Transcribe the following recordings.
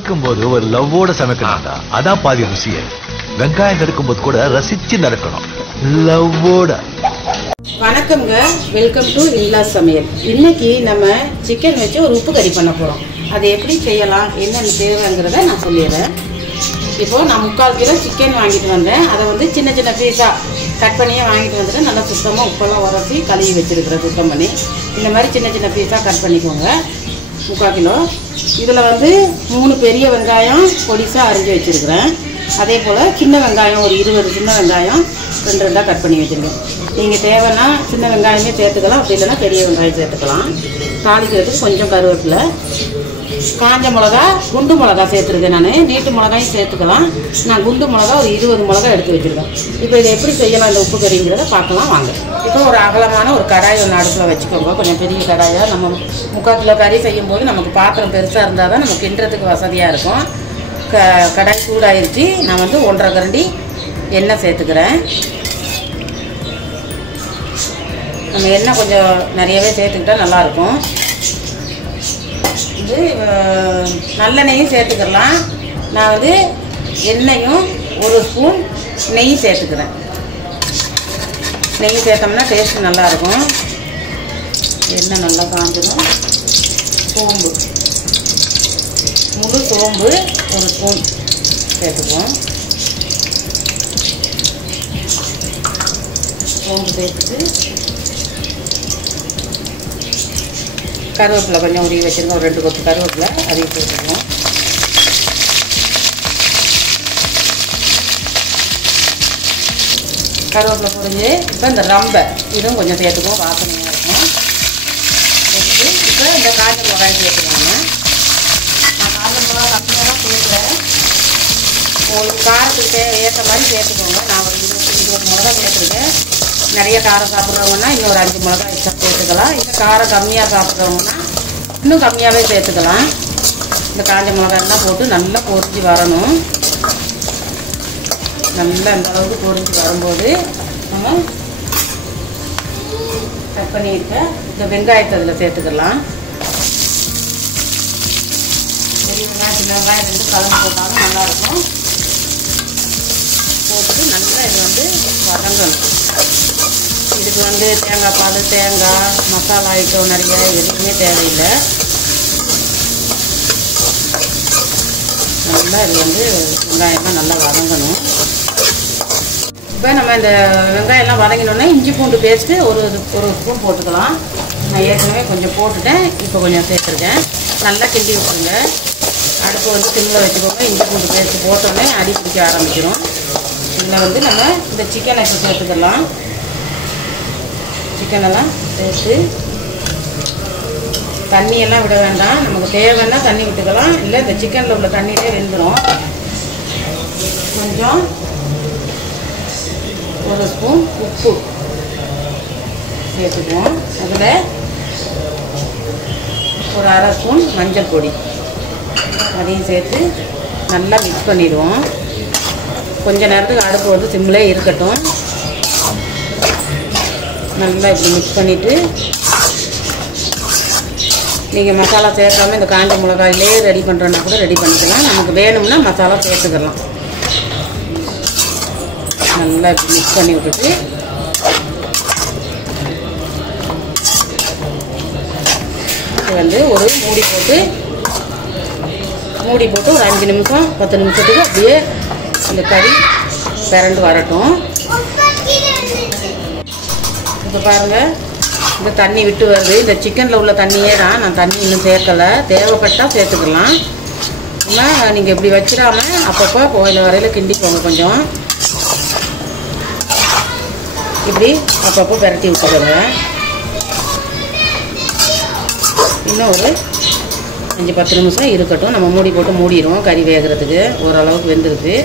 சமைக்கும்போது ஒரு லவ்வோட சமைக்கணும்டா. அதான் பாதி ருசியே. வெங்காயம் நறுக்கும்போது கூட ரசிச்சு நறுக்கணும், லவ்வோட. வணக்கம்ங்க, வெல்கம் டு இல்லா சமையல். இன்னைக்கு நம்ம சிக்கன் வச்சு ஒரு உப்பு கறி பண்ண போகிறோம். அதை எப்படி செய்யலாம், என்னென்ன தேவைங்கிறத நான் சொல்லிடுறேன். இப்போது நான் 3/4 கிலோ சிக்கன் வாங்கிட்டு வந்தேன். அதை வந்து சின்ன சின்ன பீஸாக கட் பண்ணியே வாங்கிட்டு வந்துட்டு நல்லா சுத்தமாக உப்பெல்லாம் உரசி கழுவி வச்சுருக்கிறேன். சுத்தம் பண்ணி இந்த மாதிரி சின்ன சின்ன பீஸாக கட் பண்ணிக்கோங்க. 3/4 கிலோ. இதில் வந்து 3 பெரிய வெங்காயம் பொடிசாக அரிஞ்சு வச்சுருக்கிறேன். அதே போல் சின்ன வெங்காயம் ஒரு 20 சின்ன வெங்காயம் 2 கட் பண்ணி வச்சுருக்கேன். நீங்கள் தேவைன்னா சின்ன வெங்காயமே சேர்த்துக்கலாம், அப்படி இல்லைன்னா பெரிய வெங்காயம் சேர்த்துக்கலாம். தாளிக்கிறதுக்கு கொஞ்சம் கருவேப்பிலை, காஞ்ச மிளகா, குண்டு மிளகா சேர்த்துருக்கேன். நான் நீட்டு மிளகாயும் சேர்த்துக்கலாம். நான் குண்டு மிளகா ஒரு 20 மிளகா எடுத்து வச்சுருக்கேன். இப்போ இதை எப்படி செய்யலாம் இந்த உப்பு கறிங்கிறத பார்க்கலாம் வாங்க. இப்போ ஒரு அகலமான ஒரு கடாய் ஒன்று அடுப்பில் வச்சுக்கோங்க. கொஞ்சம் பெரிய கடாயாக. நம்ம 3/4 கிலோ கறி செய்யும்போது நமக்கு பாத்திரம் பெருசாக இருந்தால் தான் நமக்கு கிண்டுறதுக்கு வசதியாக இருக்கும். கடாய் சூடாயிருச்சு. நான் வந்து 1.5 கரண்டி எண்ணெய் சேர்த்துக்கிறேன். நம்ம எண்ணெய் கொஞ்சம் நிறையவே சேர்த்துக்கிட்டால் நல்லாயிருக்கும். இது நல்லெண்ணெயும் சேர்த்துக்கலாம். நான் வந்து எண்ணெயும் 1 ஸ்பூன் நெய் சேர்த்துக்கிறேன். நெய் சேர்த்தோம்னா டேஸ்ட் நல்லாயிருக்கும். எண்ணெய் நல்லா காஞ்சதும் சோம்பு, முழு சோம்பு 1 ஸ்பூன் சேர்த்துக்குவோம். சோம்பு சேர்த்துட்டு கருவேப்பிலை கொஞ்சம் உருவி வச்சுருக்கோம். ஒரு 2 கொத்து கருவேப்பிலை அதையும் சேர்த்துக்குவோம். கருவேப்பிலை பொரிஞ்சு இப்போ இந்த ரம்பை இதுவும் கொஞ்சம் சேர்த்துக்குவோம், வாசனையாக இருக்கும். சேர்த்து இப்போ இந்த காஞ்ச மிளகாய் சேர்த்துக்கோங்க. நான் காஞ்ச மிளகா கம்மியாக தான் சேர்க்குறேன். உங்களுக்கு காரத்துக்கு ஏற்ற மாதிரி சேர்த்துக்கோங்க. நான் ஒரு 20 மிளகா சேர்த்துருக்கேன். நிறைய காரம் சாப்பிட்றவங்கன்னா இன்னும் ஒரு 5 மிளகா எக்ஸ்ட்ரா சேர்த்துக்கலாம். இல்லை காரம் கம்மியாக சாப்பிட்றவங்கன்னா இன்னும் கம்மியாகவே சேர்த்துக்கலாம். இந்த காஞ்ச மிளகாயெல்லாம் போட்டு நல்லா பொரிஞ்சு வரணும். நல்லா இந்த அளவுக்கு பொரிஞ்சு வரும்போது நம்ம கட் பண்ணியிருக்க இந்த வெங்காயத்தை அதில் சேர்த்துக்கலாம். பெரிய வெங்காயம் சின்ன வெங்காயம் 2 கலந்து போட்டாலும் நல்லாயிருக்கும். போட்டு நல்லா இது வந்து வதங்கணும். இதுக்கு வந்து தேங்காய் பால், தேங்காய் மசாலா ஐட்டம் நிறைய எதுவுமே தேவையில்லை. நல்லா இது வந்து வெங்காயம்லாம் நல்லா வதங்கணும். இப்போ நம்ம இந்த வெங்காயம்லாம் வதங்கினோன்னா இஞ்சி பூண்டு பேஸ்ட்டு ஒரு ஸ்பூன் போட்டுக்கலாம். நான் ஏற்கனவே கொஞ்சம் போட்டுட்டேன், இப்போ கொஞ்சம் சேர்த்துருக்கேன். நல்லா கிண்டி விட்டுருங்க. அடுப்பு வந்து சிம்மில் வச்சுக்கோங்க. இஞ்சி பூண்டு பேஸ்ட்டு போட்டோன்னே அடி பிடிக்க ஆரம்பிச்சிடும். இதில் வந்து நம்ம இந்த சிக்கனை இப்போ சேர்த்துக்கலாம். சிக்கனெல்லாம் சேர்த்து தண்ணியெல்லாம் விட வேண்டாம். நமக்கு தேவைன்னா தண்ணி விட்டுக்கலாம், இல்லை இந்த சிக்கனில் உள்ள தண்ணியிலே வெந்துடும். கொஞ்சம் 1 ஸ்பூன் உப்பு சேர்த்துக்குவோம். அதில் ஒரு 1/2 ஸ்பூன் மஞ்சள் பொடி அதையும் சேர்த்து நல்லா மிக்ஸ் பண்ணிடுவோம். கொஞ்ச நேரத்துக்கு அடுப்பு வந்து சிம்மிலே இருக்கட்டும். நல்லா இப்படி மிக்ஸ் பண்ணிவிட்டு நீங்கள் மசாலா சேர்க்காமல் இந்த காஞ்ச மிளகாயிலே ரெடி பண்ணுறோன்னா கூட ரெடி பண்ணிக்கலாம். நமக்கு வேணும்னா மசாலா சேர்த்துக்கலாம். நல்லா இப்படி மிக்ஸ் பண்ணி விட்டுட்டு இது வந்து ஒரு மூடி போட்டு ஒரு 5 நிமிஷம் 10 நிமிஷத்துக்கு அப்படியே இந்த கறி பிரண்டு வரட்டும். இப்போ பாருங்கள், இந்த தண்ணி விட்டு வருது. இந்த சிக்கனில் உள்ள தண்ணியே தான். நான் தண்ணி இன்னும் சேர்க்கலை. தேவைப்பட்டால் சேர்த்துக்கலாம். ஆனால் நீங்கள் இப்படி வச்சிடாமல் அப்பப்போ கோயில் வரையில் கிண்டிக்கோங்க. கொஞ்சம் இப்படி அப்பப்போ பிரட்டி விட்டுருங்க. இன்னும் ஒரு 5-10 நிமிஷம் இருக்கட்டும். நம்ம மூடி போட்டு மூடிடுவோம். கறி வேகிறதுக்கு ஓரளவுக்கு வெந்துருக்கு.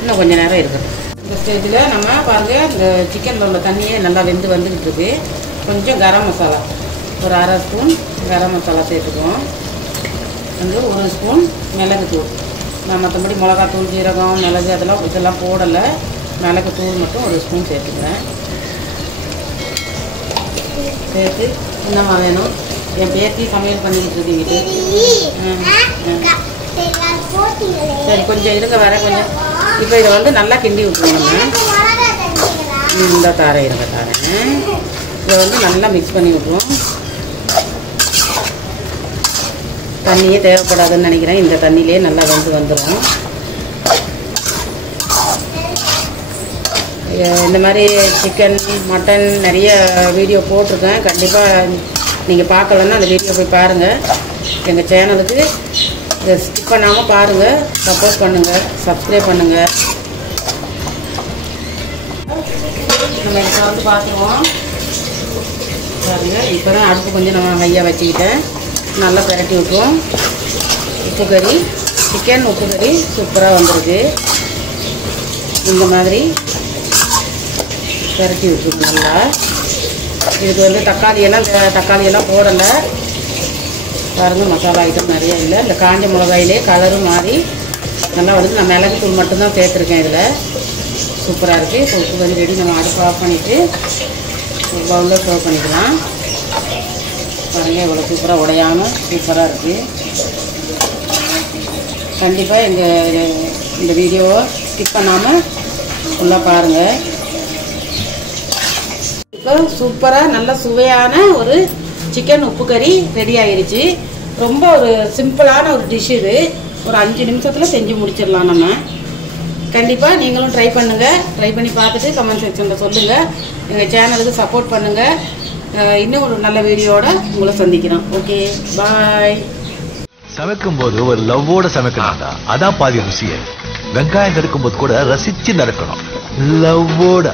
இன்னும் கொஞ்சம் நேரம் இருக்கட்டும். இந்த ஸ்டேஜில் நம்ம பாருங்கள், இந்த சிக்கனில் உள்ள தண்ணியே நல்லா வெந்து வந்துக்கிட்டு இருக்கு. கொஞ்சம் கரம் மசாலா ஒரு 1/2 ஸ்பூன் கரம் மசாலா சேர்த்துக்குவோம். வந்து 1 ஸ்பூன் மிளகுத்தூள். நான் மற்றபடி மிளகாத்தூள், ஜீரகம், மிளகு இதெல்லாம் போடலை. மிளகுத்தூள் மட்டும் 1 ஸ்பூன் சேர்த்துக்கிறேன். சேர்த்து என்னம்மா வேணும்? என் பேத்தி சமையல் பண்ணிக்கிட்டு இருக்கீங்க. சரி கொஞ்சம் இருங்க வர கொஞ்சம். இப்போ இதை வந்து நல்லா கிண்டி விட்டுருவோம். இந்த தாரை இருங்க தாரேன். இதை வந்து நல்லா மிக்ஸ் பண்ணி விட்டுருவோம். தண்ணியே தேவைப்படாதுன்னு நினைக்கிறேன். இந்த தண்ணியிலே நல்லா வந்துடும். இந்த மாதிரி சிக்கன் மட்டன் நிறைய வீடியோ போட்டிருக்கேன். கண்டிப்பாக நீங்கள் பார்க்கலன்னா அந்த வீடியோ போய் பாருங்கள். எங்கள் சேனலுக்கு இதை ஸ்கிப் பண்ணாமல் பாருங்கள். சப்போர்ட் பண்ணுங்கள், சப்ஸ்கிரைப் பண்ணுங்கள். நம்ம இப்போ வந்து பார்த்துருவோம் பாருங்கள். இப்போ தான் அடுப்பு கொஞ்சம் நம்ம ஹையாக வச்சுக்கிட்டேன். நல்லா பிரட்டி விட்டுருவோம். உப்பு கறி, சிக்கன் உப்பு கறி சூப்பராக வந்துருக்கு. இந்த மாதிரி பிரட்டி விட்டுருவோம் நல்லா. இதுக்கு வந்து தக்காளியெல்லாம் போடலை பாருங்கள். மசாலா ஐட்டம் நிறைய இல்லை. இந்த காஞ்ச மிளகாயிலே கலரும் மாறி நல்லா வந்து நான் மிளகு தூள் மட்டும்தான் சேர்த்துருக்கேன். இதில் சூப்பராக இருக்குது. இப்போ உப்பு கறி ரெடி. நம்ம அடுப்பு ஆஃப் பண்ணிவிட்டு ஒரு பவுலில் சர்வ் பண்ணிக்கலாம். பாருங்கள் இவ்வளோ சூப்பராக உடையாமல் சூப்பராக இருக்குது. கண்டிப்பாக இந்த வீடியோவை ஸ்கிப் பண்ணாமல் ஃபுல்லாக பாருங்கள். இப்போ சூப்பராக நல்ல சுவையான ஒரு சிக்கன் உப்பு கறி ரெடி ஆகிடுச்சு. ரொம்ப ஒரு சிம்பிளான ஒரு டிஷ் இது. ஒரு 5 நிமிஷத்தில் செஞ்சு முடிச்சிடலாம் நம்ம. கண்டிப்பாக நீங்களும் ட்ரை பண்ணுங்கள். ட்ரை பண்ணி பார்த்துட்டு கமெண்ட் செக்ஷனில் சொல்லுங்கள். எங்கள் சேனலுக்கு சப்போர்ட் பண்ணுங்கள். இன்னும் ஒரு நல்ல வீடியோட உங்களை சந்திக்கிறோம். Okay bye. சமைக்கும் போது ஒரு லவ்வோட சமைக்கணும்டா. அதான் பாதி ருசியே. வெங்காயம் நறுக்கும் போது கூட ரசிச்சு நறுக்கணும். லவ்வோட.